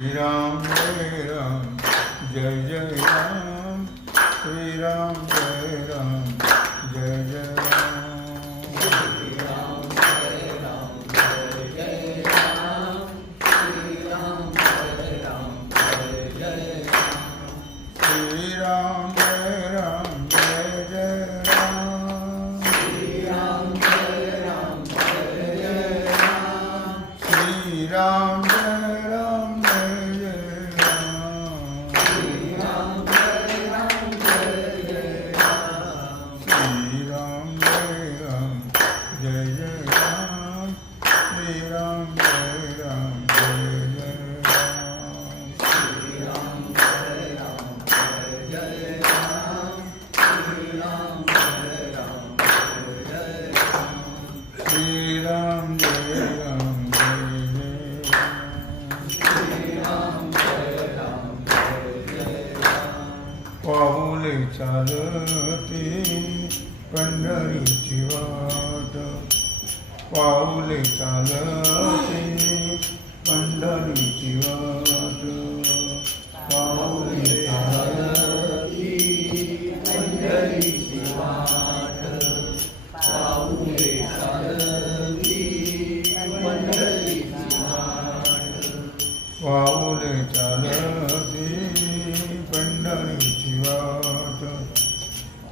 Ram Ram Jai Jai Ram Ram पाहुले चालते पंढरीची वाट पाहुले चालते पंढरीची वाट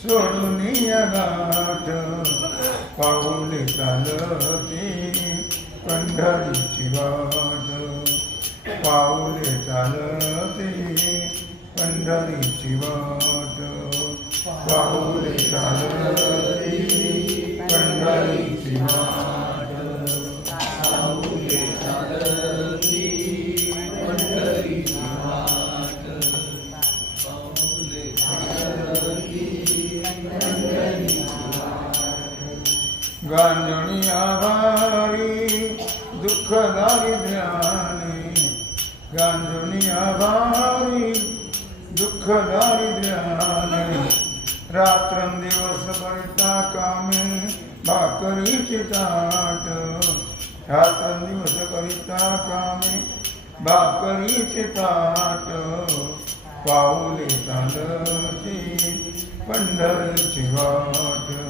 सोडून गाठ. पाऊले चालते पंढरीची वाट. पाऊले चालते पंढरीची वाट. पाऊले चालते पंढरी दुःख दारिद्र्याने गांजणी आभारी दुःख दारिद्र्याने रात्रंदिवस भरता कामे भाकरीची ताट। रात्रंदिवस करिता कामे भाकरीची ताट। पाऊले चालती पंढरीची वाट।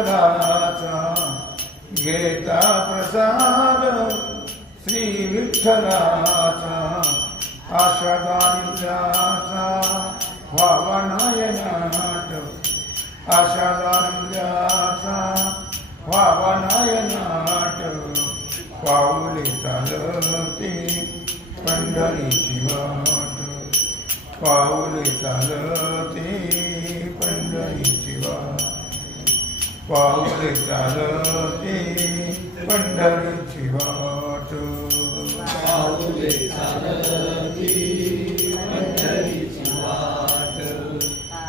विठ्ठलाचा घेता प्रसाद. श्री विठ्ठलाचा आशा दारिद्र्याचा व्हावा नायनाट आशा दारिद्र्याचा व्हावा नायनाट पाऊले चालते पंढरीची वाट. पाऊले चालते पाऊले चालते पंढरीची वाट. पाऊले चालते पंढरीची वाट.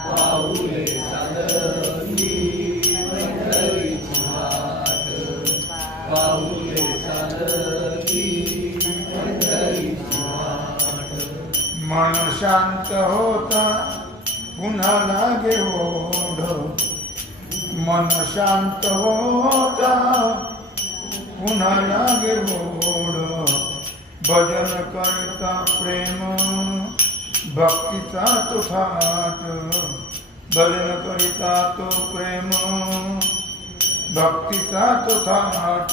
पाऊले चालते पंढरीची वाट. पाऊले चालते पंढरीची वाट. मन शांत होता पुन्हा लागे ओढ. मन शांत होता. पुन्हा लागे ओढ. भजन करता प्रेम. भक्तीचा तो थाट. भजन करिता तो प्रेम. भक्तीचा तो थाट.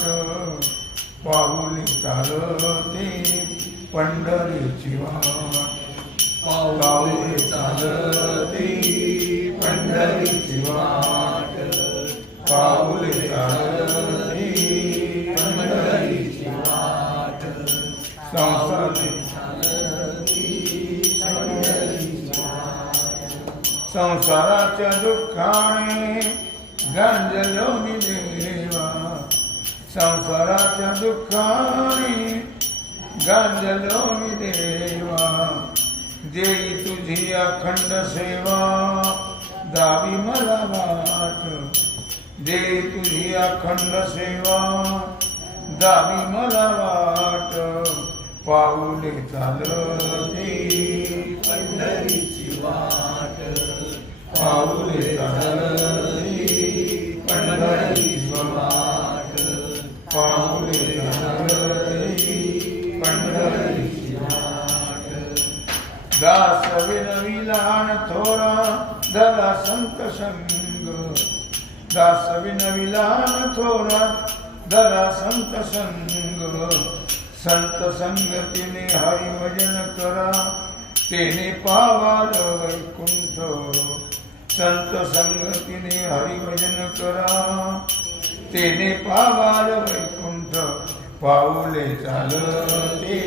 पाऊली चालते पंढरीची वाट. पाऊली चालते पंढरीची वाट. संसाराच्या दुःखाने गांजलो मी देवा. संसाराच्या दुःखाने गांजलो मी देवा. देई तुझी अखंड सेवा दावी मला वाट. देई तुझी अखंड सेवा दावी मला वाट. पाऊले चालते पंढरीची वाट. पाऊले चालते पंढरीची वाट पाऊले चालते पंढरीची वाट दास विनवी लहान थोरा दला संत संग दास विनवी लहान थोरा दला संत संग संत संगतीने हरी भजन करा तेने पावाल वैकुंठ संत संगतीने हरिभजन करा. तेने पावाल वैकुंठ पाऊले चालते.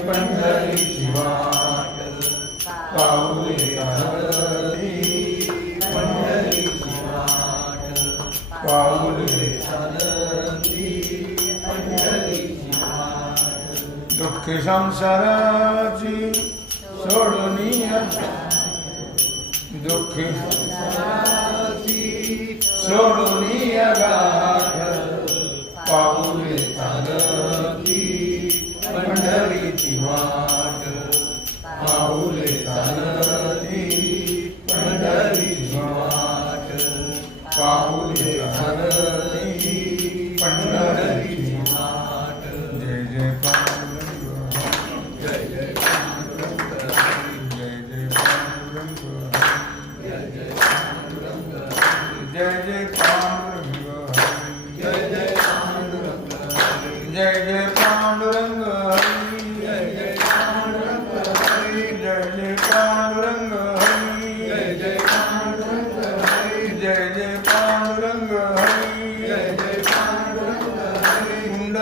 पंढरी शिवाय पाऊले चालते. पंढरी शिवाय पाऊले चालते. पंढरी वाट दुःख संसाराची सोडून do que sorria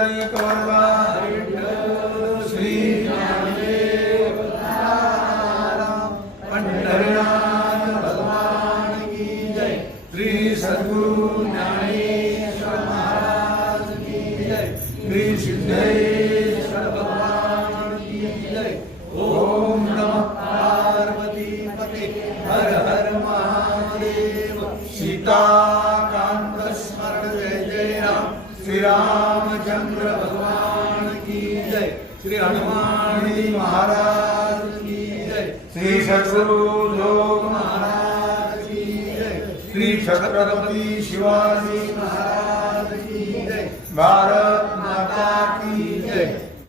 Shri Pandharinath भगवान की जय श्री सद्गुरु ज्ञानेश्वर महाराज की जय श्री सिद्धेश्वर भगवान श्री हनुमान जी महाराज की श्री सद्गुरु लोक महाराज की श्री छत्रपति शिवाजी महाराज की भारत माता की जय।